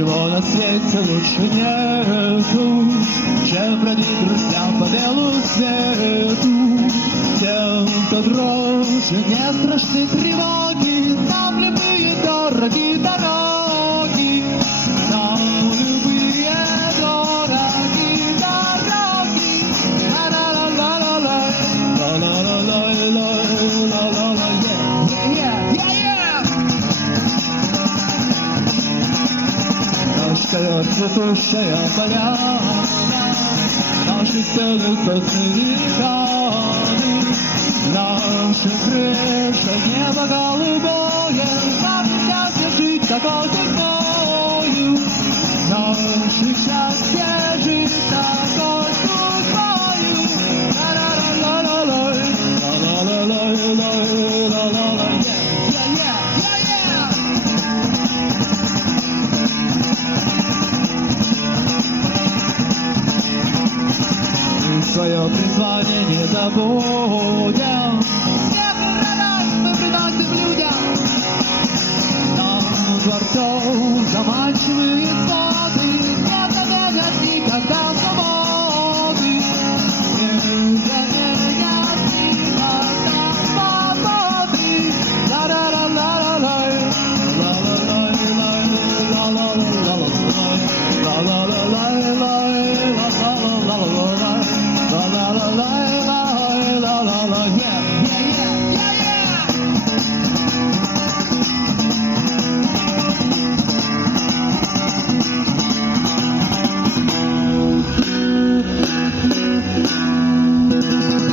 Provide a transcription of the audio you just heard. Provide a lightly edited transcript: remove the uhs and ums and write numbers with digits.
Ничего на свете лучше нету, чем бродить друзьям по белу свету. Тем, кто дрожит, не страшны тревоги, нам любые дороги дороги, нам любые дороги дороги. Ла-ла-ла-ла-ла-ла, ла-ла-ла-ла-ла-ла-ла-ла, yeah. Ночь цветущая поляна, наши стены сосны реканы, наши крыши небо голубое, нам счастье жить такой цветною, наше счастье жить.